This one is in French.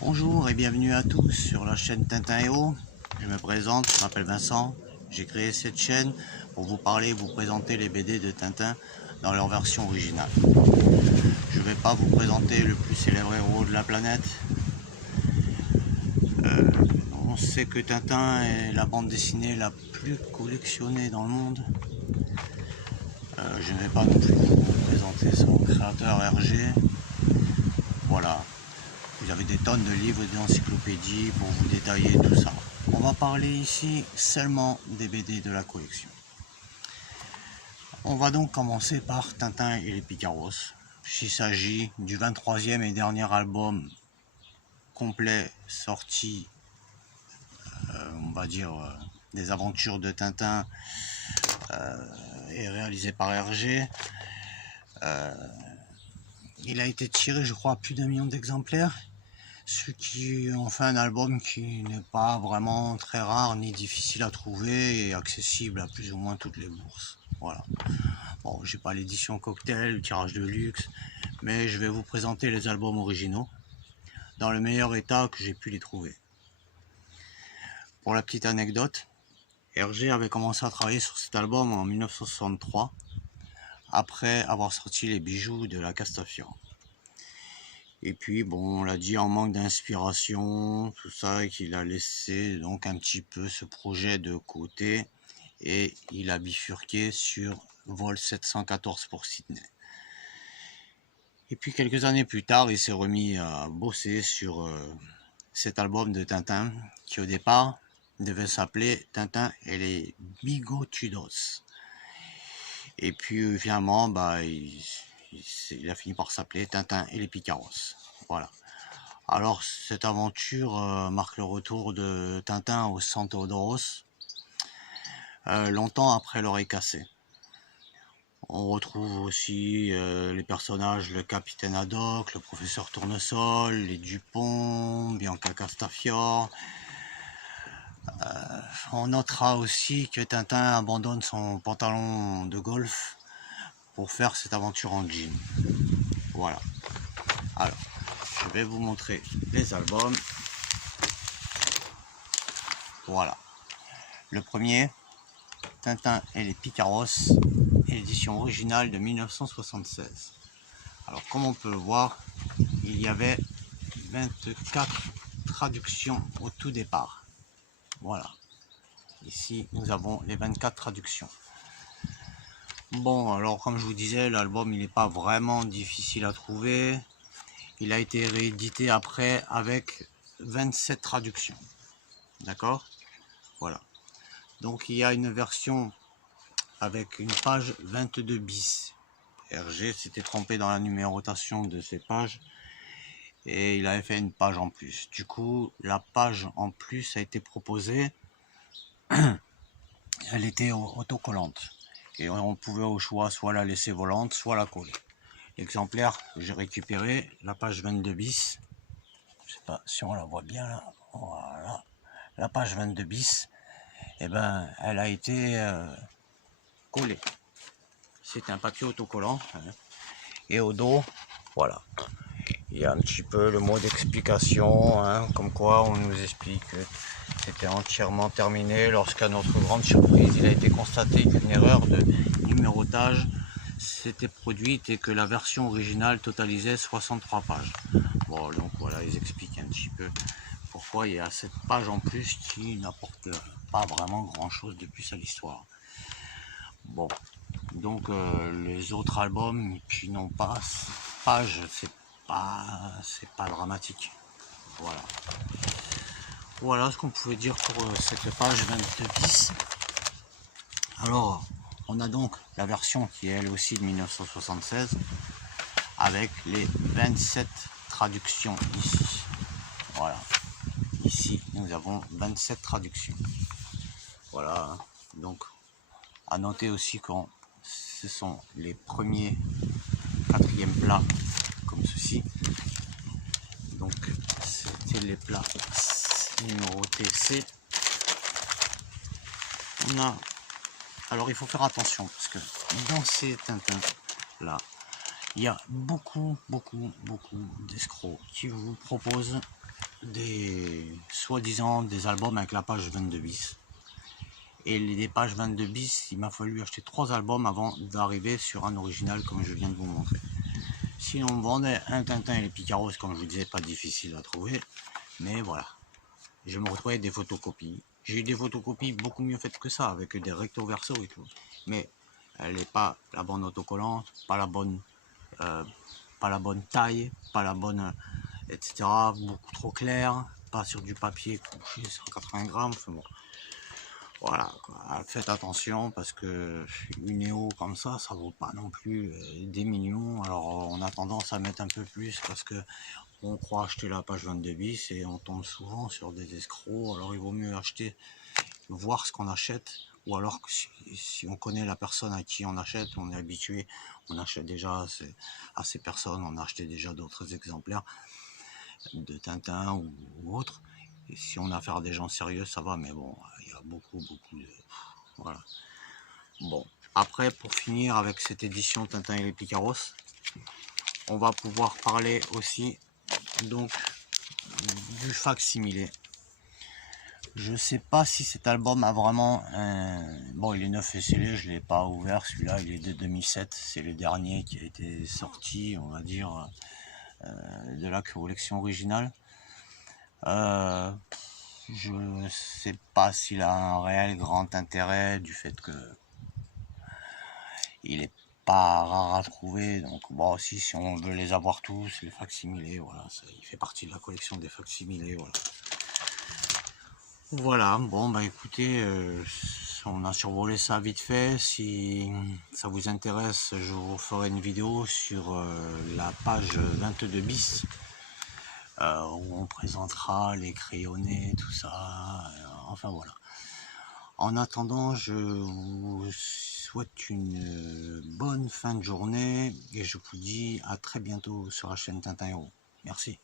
Bonjour et bienvenue à tous sur la chaîne Tintin et O. Je me présente, je m'appelle Vincent. J'ai créé cette chaîne pour vous parler et vous présenter les BD de Tintin dans leur version originale. Je ne vais pas vous présenter le plus célèbre héros de la planète. On sait que Tintin est la bande dessinée la plus collectionnée dans le monde. Je ne vais pas non plus vous présenter son créateur Hergé. Voilà. Vous avez des tonnes de livres et d'encyclopédies pour vous détailler tout ça. On va parler ici seulement des BD de la collection. On va donc commencer par Tintin et les Picaros. Il s'agit du 23e et dernier album complet sorti, on va dire, des aventures de Tintin et réalisé par Hergé. Il a été tiré, je crois, à plus d'1 million d'exemplaires. Ce qui en fait un album qui n'est pas vraiment très rare ni difficile à trouver et accessible à plus ou moins toutes les bourses. Voilà. Bon, j'ai pas l'édition cocktail, le tirage de luxe, mais je vais vous présenter les albums originaux dans le meilleur état que j'ai pu les trouver. Pour la petite anecdote, Hergé avait commencé à travailler sur cet album en 1963, après avoir sorti les bijoux de la Castafiore. Et puis bon, on l'a dit, en manque d'inspiration, tout ça, et qu'il a laissé donc un petit peu ce projet de côté et il a bifurqué sur Vol 714 pour Sydney. Et puis quelques années plus tard, il s'est remis à bosser sur cet album de Tintin qui au départ devait s'appeler Tintin et les Bigotudos. Et puis finalement, il a fini par s'appeler Tintin et les Picaros. Voilà. Alors cette aventure marque le retour de Tintin au San Théodoros, longtemps après l'oreille cassée. On retrouve aussi les personnages, le capitaine Haddock, le professeur Tournesol, les Dupont, Bianca Castafiore. On notera aussi que Tintin abandonne son pantalon de golf pour faire cette aventure en jean. Voilà. Alors, je vais vous montrer les albums. Voilà. Le premier, Tintin et les Picaros, édition originale de 1976. Alors, comme on peut le voir, il y avait 24 traductions au tout départ. Voilà. Ici, nous avons les 24 traductions. Bon, alors comme je vous disais, l'album il n'est pas vraiment difficile à trouver. Il a été réédité après avec 27 traductions. D'accord? Voilà. Donc il y a une version avec une page 22 bis. Hergé s'était trompé dans la numérotation de ces pages et il avait fait une page en plus. Du coup, la page en plus a été proposée. Elle était autocollante et on pouvait au choix soit la laisser volante, soit la coller. L'exemplaire que j'ai récupéré, la page 22 bis, je sais pas si on la voit bien là, voilà, la page 22 bis, et ben elle a été collée. C'est un papier autocollant, hein. Et au dos, voilà, il y a un petit peu le mot d'explication, hein, comme quoi on nous explique que c'était entièrement terminé lorsqu'à notre grande surprise, il a été constaté qu'une erreur de numérotage s'était produite et que la version originale totalisait 63 pages. Bon, donc voilà, ils expliquent un petit peu pourquoi il y a cette page en plus qui n'apporte pas vraiment grand chose de plus à l'histoire. Bon, donc les autres albums qui n'ont pas page, c'est pas dramatique. Voilà. Voilà ce qu'on pouvait dire pour cette page 22 bis. Alors, on a donc la version qui est elle aussi de 1976 avec les 27 traductions ici. Voilà. Ici, nous avons 27 traductions. Voilà. Donc, à noter aussi que ce sont les premiers 4e plats comme ceci. Donc, c'était les plats numérotés C. On a... Alors, il faut faire attention parce que dans ces Tintins là, il y a beaucoup d'escrocs qui vous proposent des soi-disant des albums avec la page 22 bis. Et les pages 22 bis, il m'a fallu acheter 3 albums avant d'arriver sur un original comme je viens de vous montrer. Si on me vendait un Tintin et les Picaros, comme je vous disais, pas difficile à trouver, mais voilà. Je me retrouvais avec des photocopies. J'ai eu des photocopies beaucoup mieux faites que ça, avec des recto verso et tout. Mais elle n'est pas la bonne autocollante, pas la bonne taille, pas la bonne, etc. Beaucoup trop clair, pas sur du papier couché 180 grammes. Enfin bon. Voilà, quoi. Faites attention parce que une Néo comme ça vaut pas non plus des millions. Alors on a tendance à mettre un peu plus parce que on croit acheter la page 22 bis et on tombe souvent sur des escrocs. Alors il vaut mieux acheter, voir ce qu'on achète, ou alors que si on connaît la personne à qui on achète, on est habitué, on achète déjà à ces personnes, on a acheté déjà d'autres exemplaires de Tintin ou autres. Et si on a affaire à des gens sérieux, ça va, mais bon, il y a beaucoup de... Voilà. Bon, après, pour finir avec cette édition Tintin et les Picaros, on va pouvoir parler aussi donc du facsimilé. Je sais pas si cet album a vraiment bon, il est neuf et scellé, je l'ai pas ouvert, celui-là il est de 2007, c'est le dernier qui a été sorti, on va dire, de la collection originale. Je ne sais pas s'il a un réel grand intérêt du fait que il est pas rare à trouver, donc bon, aussi si on veut les avoir tous, les facsimilés, voilà, il fait partie de la collection des facsimilés, voilà. Voilà, bon bah écoutez, on a survolé ça vite fait. Si ça vous intéresse, je vous ferai une vidéo sur la page 22 bis où on présentera les crayonnés, tout ça. Enfin voilà. En attendant, je vous souhaite une bonne fin de journée et je vous dis à très bientôt sur la chaîne Tintin Héros. Merci.